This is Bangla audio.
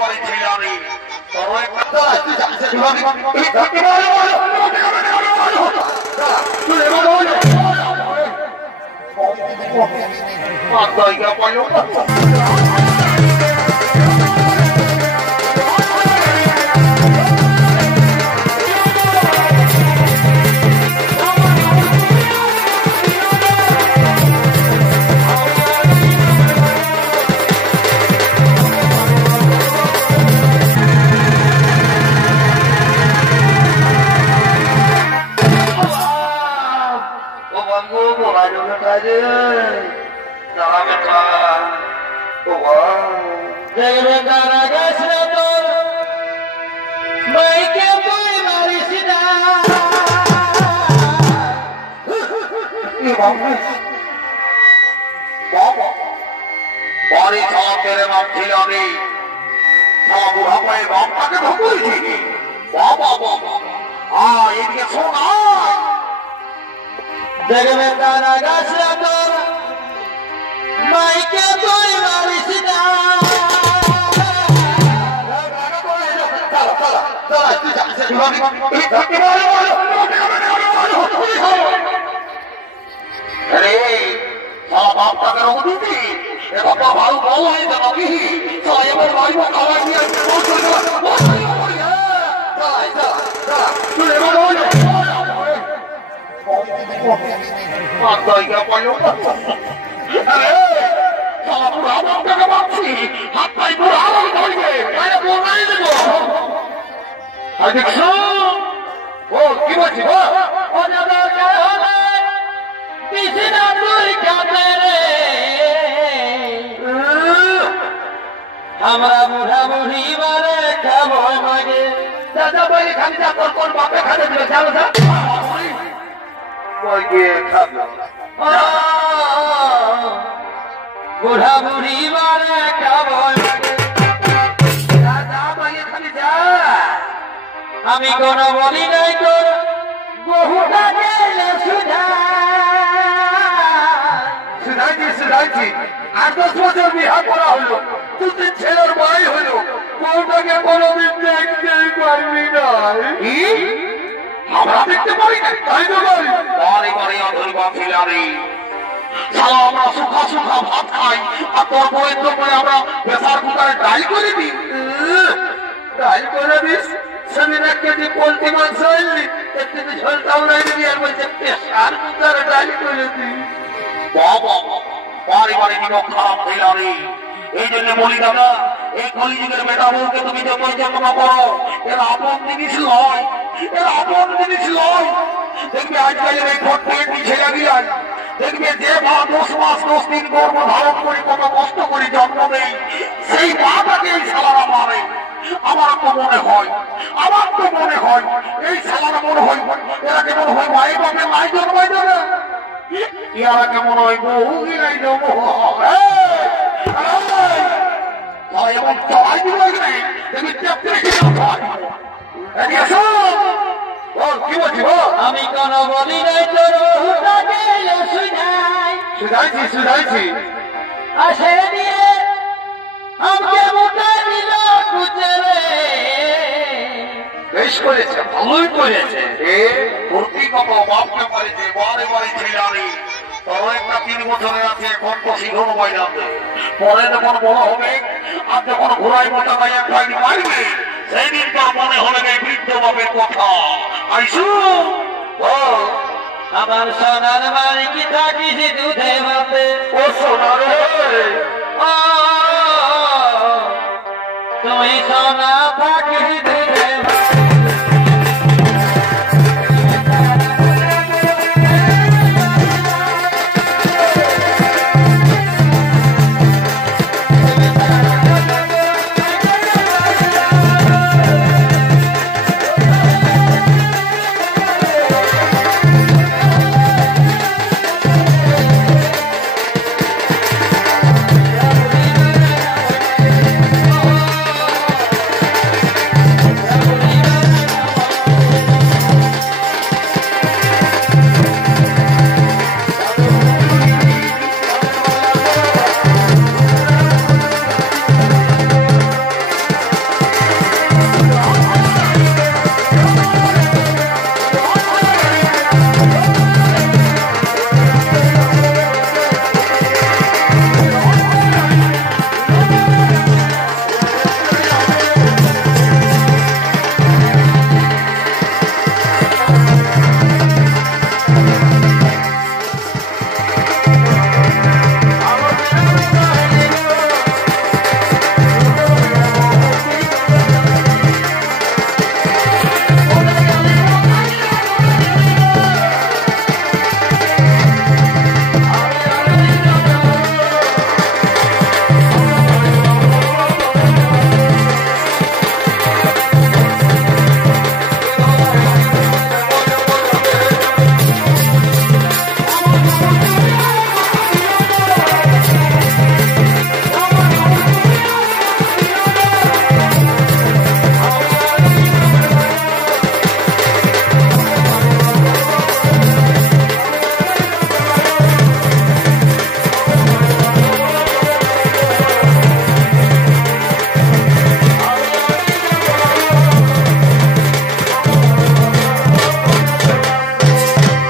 বাড়ি ছিলামি তবে বাড়ি ছাড়াতের নাম ছিলামি বুড়া পায়ে বাপটাকে ঢুকুয়েছি বাবা বাবা এদিকে শোনা দেখবে তারা গাছরা তোর মাইকে তুই মারিস না বাপটাকে রঙ দিবি এটা ভালো বউ হয়ে যাবো কি এবার বাড়ি খাওয়া নিয়ে হাত পাই পুরো আরো ধরবে ও কি বলছি আমরা বুড়া বুড়ি বারে খাবো মাগে দাদা বই খালি যা তোর বাপে খাতে দিবে চলো যা বুড়া বুড়ি বারে খাবো দাদা বই খালি যা আমি কোন বলি নাই তোর বহুটা গেলে সুধাইছি 8-10 বছর বিহা করা হলো তুই ছেলের ভাই হইল বউটাকে কোনদিন দেখতেই পারবি না আমরা দেখতে পারি না তাই তো পারি বাড়ি বাড়ি অধর্বা ছিলামি সালা আমরা সুখা সুখা ভাত খাই আর তোর বউয়ের তো করে আমরা প্রেসার কুকারে ডাল করে দিই ডাল করে দিস সেদিন 1 কেজি পোলট্রি মাংস আনলি 1 কেজি ঝোলটাও নাই দিবি আর বলছে প্রেসার কুকারে ডাল করে দিই বাবা বাড়ি বাড়ি নিমক খারাপ ছিলামি এই জন্য বলি দাদা এই কলিযুগের বেটা বউকে তুমি যতই যত্ন করো এর আপন জিনিস নয় এর আপন জিনিস নয় দেখবে আজকালের এই ভোট ছেলে গিয়ে দেখবে যে মা 10 মাস 10 দিন গর্ভ ধারণ করে কত কষ্ট করে জন্ম নেই সেই মাটাকে এই শালারা মারে আমার তো মনে হয় এই শালারা মনে হয় এরা কেমন হয় মাই বাপে নাই জন্মাই দেবে ইয়ারা কেমন হয় বহু গিরাই জন্ম এবং চড়াই দিল তুমি কি বলছি আমি কোন বলি নাই তোর সুধাইছি আসে দিয়ে আমাকে মোটা দিল কুচরে বেশ করেছে ভালোই করেছে ভর্তি কত বাপকে পারিছে বারে বাড়ি ছিলামি তবে একটা 3 বছরের আছে এখন তো শিখনো বাইরাতে পরে যখন বড় হবে আর যখন ঘোড়ায় মোটা ভাই এক ভাই মারবে সেই দিন তোর মনে হবে এই বৃদ্ধ বাপের কথা আইসু আমার সোনার বাড়ি কি থাকিস দুধে ভাতে ও সোনার তুমি সোনা থাকিস